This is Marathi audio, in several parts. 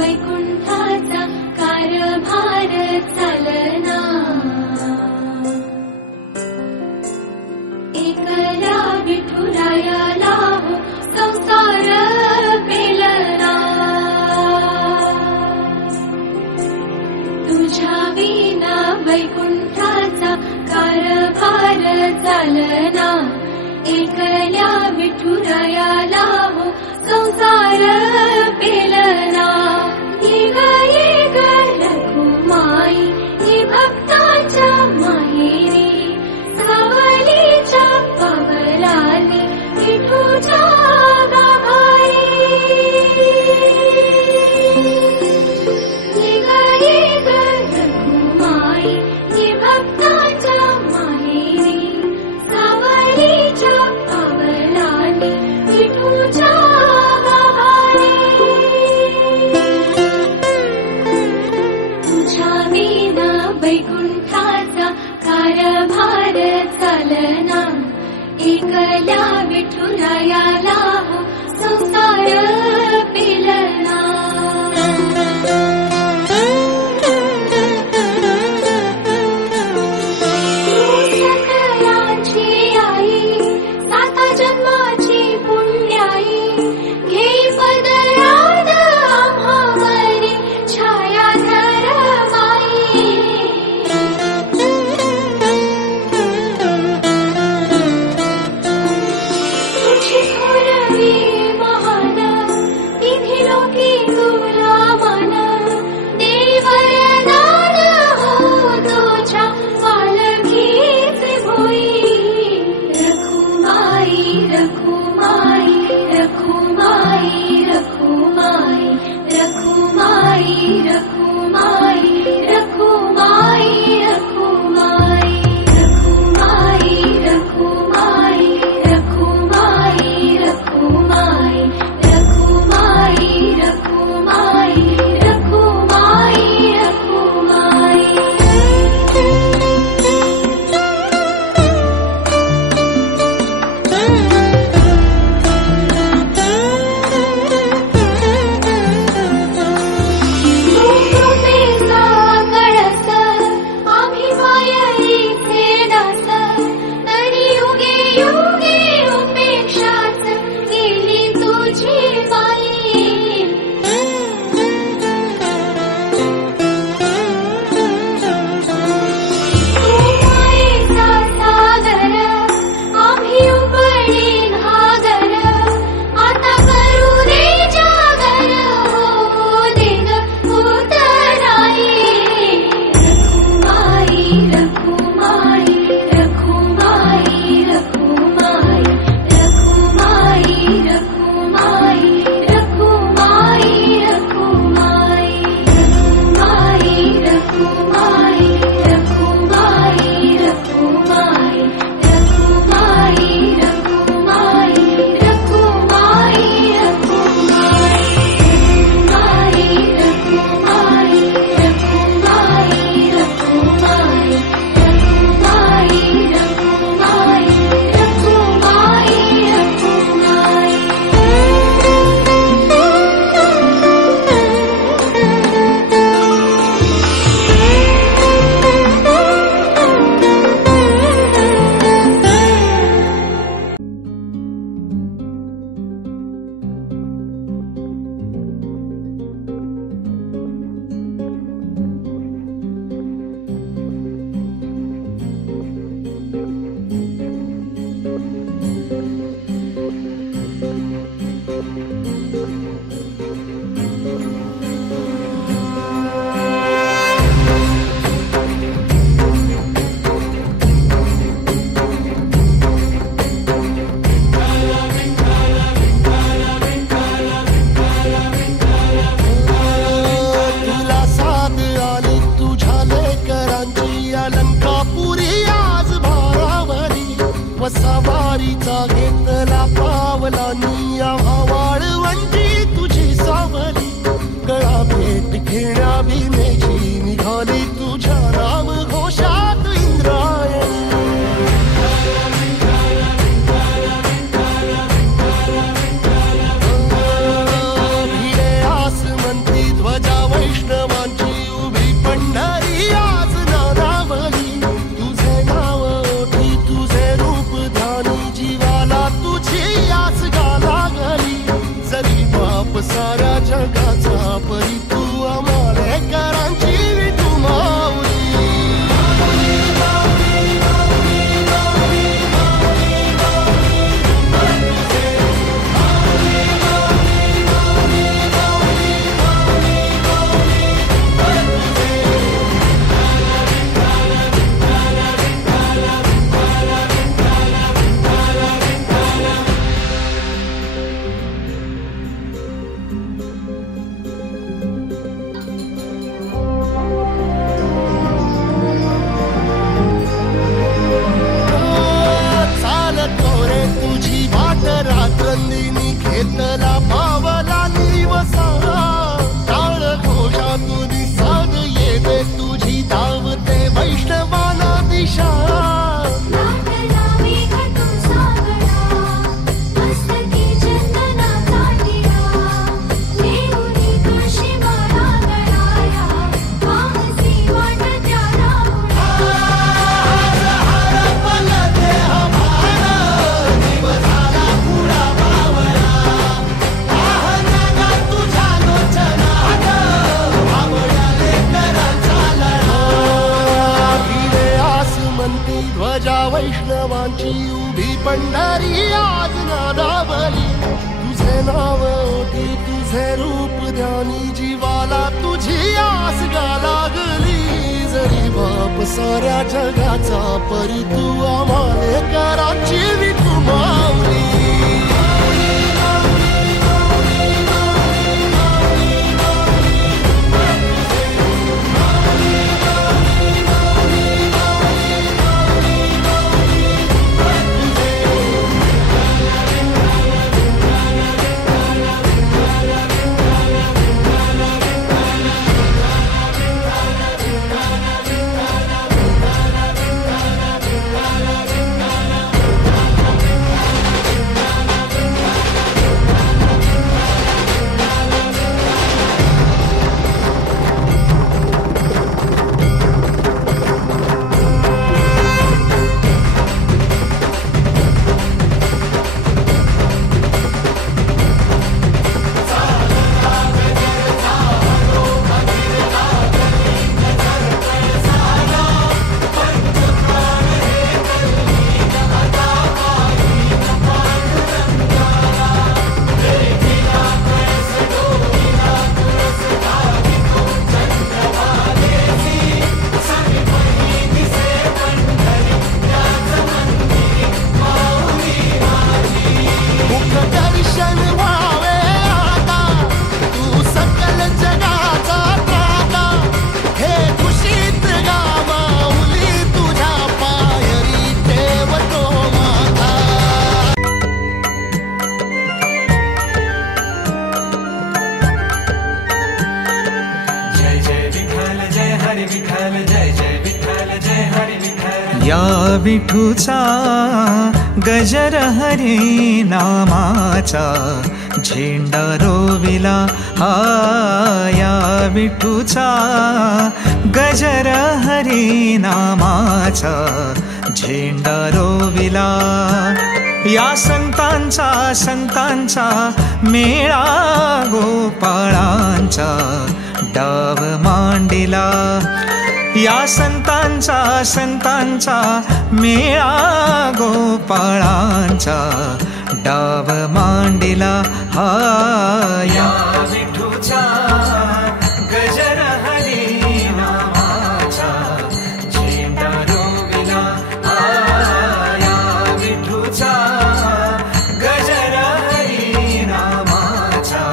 वैकुंठाचा कारभार चालना, एकल्या विठुरायाला हो संसार पेलना, तुझ्या विना वैकुंठाचा कारभार चालना, एकल्या विठुरायाला हो संसार पेलना. ये ग रघुमाई ही भक्ताच्या माहेरी, सावलीच्या पावलांनी विठूच्या गाभारी. ये ग रघुमाई ही भक्ताच्या माहेरी, सावलीच्या पावलांनी विठूच्या गाभारी. तुझ्या विना वैकुंठाचा कारभार चालना, एकल्या विठुरायाला हो संसार पेलना. सकलांची आई, साता जन्माची पुण्याई, तुझे रूप ध्यानी जीवाला तुझी आस गा लागली जरी बाप साऱ्या जगाचा परी तू आम्हाले कराची विठू माऊली या विठूचा गजर हरी नामाचा झेंडा रोविला या विठूचा गजर हरी नामाचा झेंडा रोविला या संतांचा मेळा गोपाळांचा डाव मांडिला या संतांचा मेळा गोपाळांचा डाव मांडिला या विठूचा गजर हरी नामाचा झेंडा रोविला या विठूचा गजर हरी नामाचा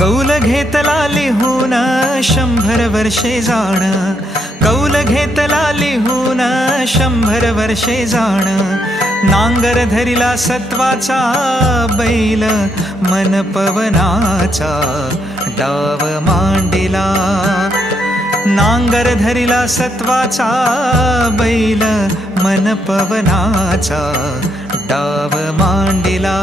कौल घेतला लिहून 100 वर्षे जाण कौल घेतला लिहून 100 वर्षे जाण नांगर धरिला सत्वाचा बैल मन पवनाचा डाव मांडिला नांगर धरिला सत्वाचा बैल मन पवनाचा डाव मांडिला